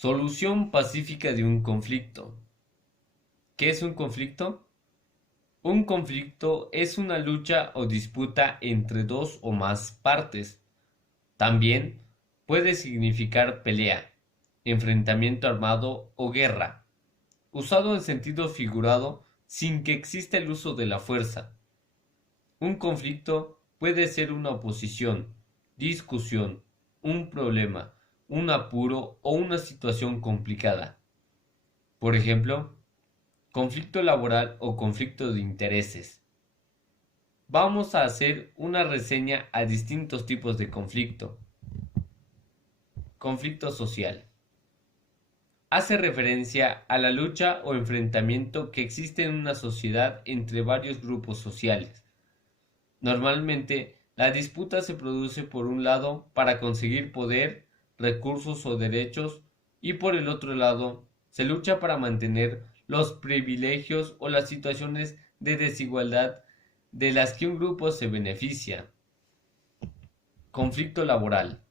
Solución pacífica de un conflicto. ¿Qué es un conflicto? Un conflicto es una lucha o disputa entre dos o más partes. También puede significar pelea, enfrentamiento armado o guerra, usado en sentido figurado sin que exista el uso de la fuerza. Un conflicto puede ser una oposición, discusión, un problema, un apuro o una situación complicada. Por ejemplo, conflicto laboral o conflicto de intereses. Vamos a hacer una reseña a distintos tipos de conflicto. Conflicto social. Hace referencia a la lucha o enfrentamiento que existe en una sociedad entre varios grupos sociales. Normalmente, la disputa se produce por un lado para conseguir poder, recursos o derechos y por el otro lado se lucha para mantener los privilegios o las situaciones de desigualdad de las que un grupo se beneficia. Conflicto laboral.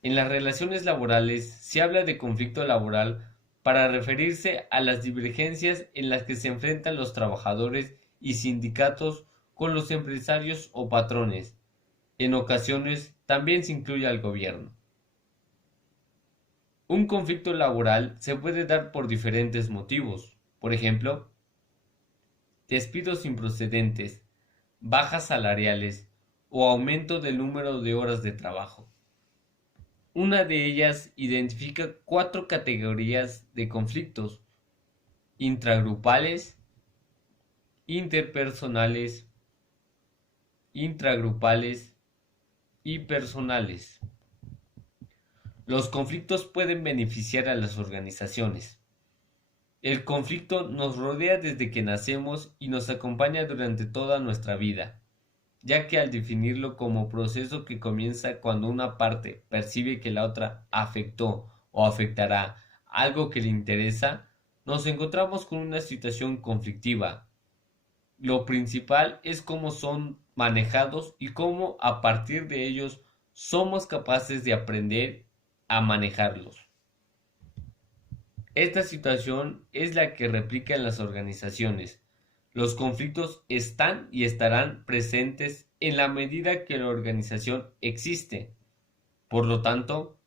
En las relaciones laborales se habla de conflicto laboral para referirse a las divergencias en las que se enfrentan los trabajadores y sindicatos con los empresarios o patrones. En ocasiones también se incluye al gobierno. Un conflicto laboral se puede dar por diferentes motivos. Por ejemplo, despidos improcedentes, bajas salariales o aumento del número de horas de trabajo. Una de ellas identifica cuatro categorías de conflictos: intragrupales, interpersonales, intragrupales y personales. Los conflictos pueden beneficiar a las organizaciones. El conflicto nos rodea desde que nacemos y nos acompaña durante toda nuestra vida, ya que al definirlo como proceso que comienza cuando una parte percibe que la otra afectó o afectará algo que le interesa, nos encontramos con una situación conflictiva. Lo principal es cómo son manejados y cómo a partir de ellos somos capaces de aprender a manejarlos. Esta situación es la que replica en las organizaciones. Los conflictos están y estarán presentes en la medida que la organización existe. Por lo tanto,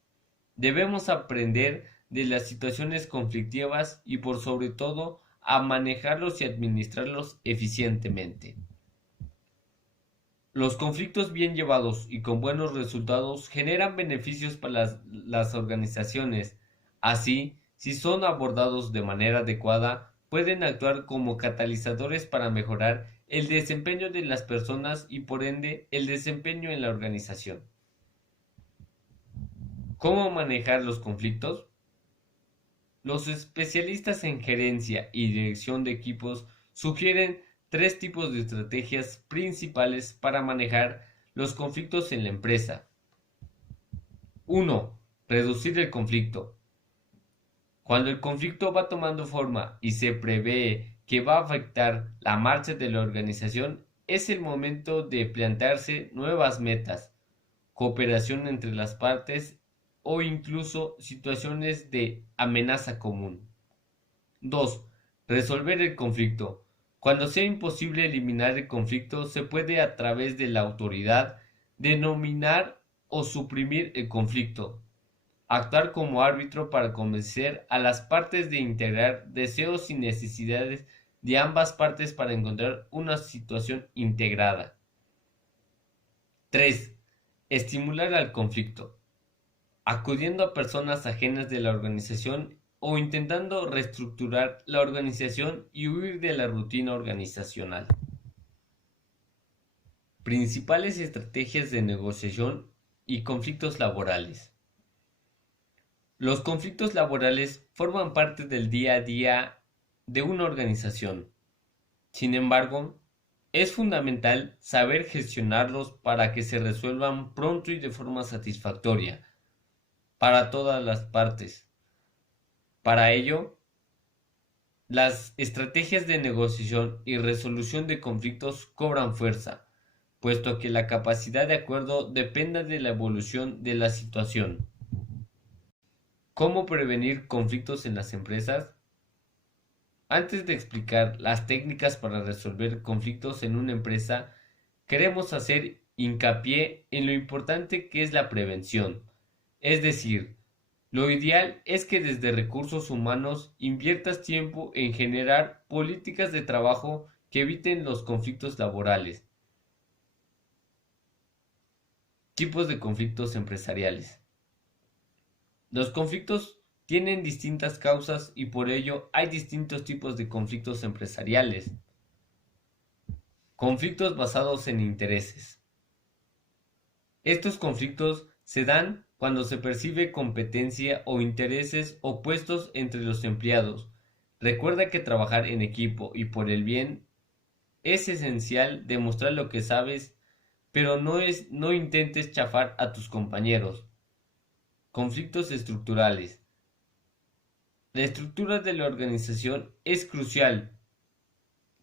debemos aprender de las situaciones conflictivas y por sobre todo a manejarlos y administrarlos eficientemente. Los conflictos bien llevados y con buenos resultados generan beneficios para las organizaciones. Así, si son abordados de manera adecuada, pueden actuar como catalizadores para mejorar el desempeño de las personas y por ende el desempeño en la organización. ¿Cómo manejar los conflictos? Los especialistas en gerencia y dirección de equipos sugieren tres tipos de estrategias principales para manejar los conflictos en la empresa. 1. Reducir el conflicto. Cuando el conflicto va tomando forma y se prevé que va a afectar la marcha de la organización, es el momento de plantearse nuevas metas, cooperación entre las partes o incluso situaciones de amenaza común. 2. Resolver el conflicto. Cuando sea imposible eliminar el conflicto, se puede a través de la autoridad denominar o suprimir el conflicto. Actuar como árbitro para convencer a las partes de integrar deseos y necesidades de ambas partes para encontrar una situación integrada. 3. Estimular al conflicto. Acudiendo a personas ajenas de la organización o intentando reestructurar la organización y huir de la rutina organizacional. Principales estrategias de negociación y conflictos laborales. Los conflictos laborales forman parte del día a día de una organización. Sin embargo, es fundamental saber gestionarlos para que se resuelvan pronto y de forma satisfactoria para todas las partes. Para ello, las estrategias de negociación y resolución de conflictos cobran fuerza, puesto que la capacidad de acuerdo depende de la evolución de la situación. ¿Cómo prevenir conflictos en las empresas? Antes de explicar las técnicas para resolver conflictos en una empresa, queremos hacer hincapié en lo importante que es la prevención. Es decir, lo ideal es que desde recursos humanos inviertas tiempo en generar políticas de trabajo que eviten los conflictos laborales. Tipos de conflictos empresariales. Los conflictos tienen distintas causas y por ello hay distintos tipos de conflictos empresariales. Conflictos basados en intereses. Estos conflictos se dan cuando se percibe competencia o intereses opuestos entre los empleados. Recuerda que trabajar en equipo y por el bien es esencial demostrar lo que sabes, pero no intentes chafar a tus compañeros. Conflictos estructurales. La estructura de la organización es crucial.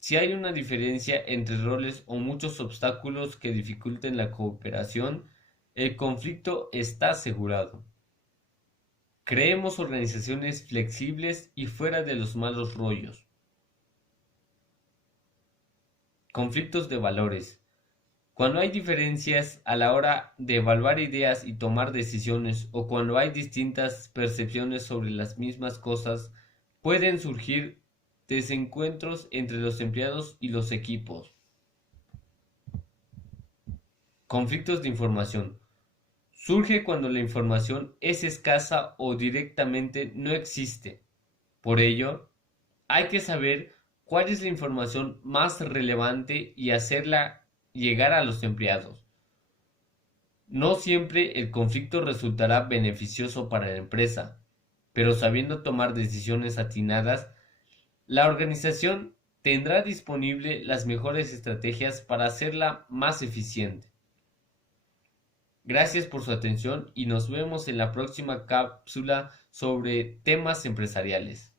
Si hay una diferencia entre roles o muchos obstáculos que dificulten la cooperación, el conflicto está asegurado. Creemos organizaciones flexibles y fuera de los malos rollos. Conflictos de valores. Cuando hay diferencias a la hora de evaluar ideas y tomar decisiones o cuando hay distintas percepciones sobre las mismas cosas, pueden surgir desencuentros entre los empleados y los equipos. Conflictos de información. Surge cuando la información es escasa o directamente no existe. Por ello, hay que saber cuál es la información más relevante y hacerla llegar a los empleados. No siempre el conflicto resultará beneficioso para la empresa, pero sabiendo tomar decisiones atinadas, la organización tendrá disponible las mejores estrategias para hacerla más eficiente. Gracias por su atención y nos vemos en la próxima cápsula sobre temas empresariales.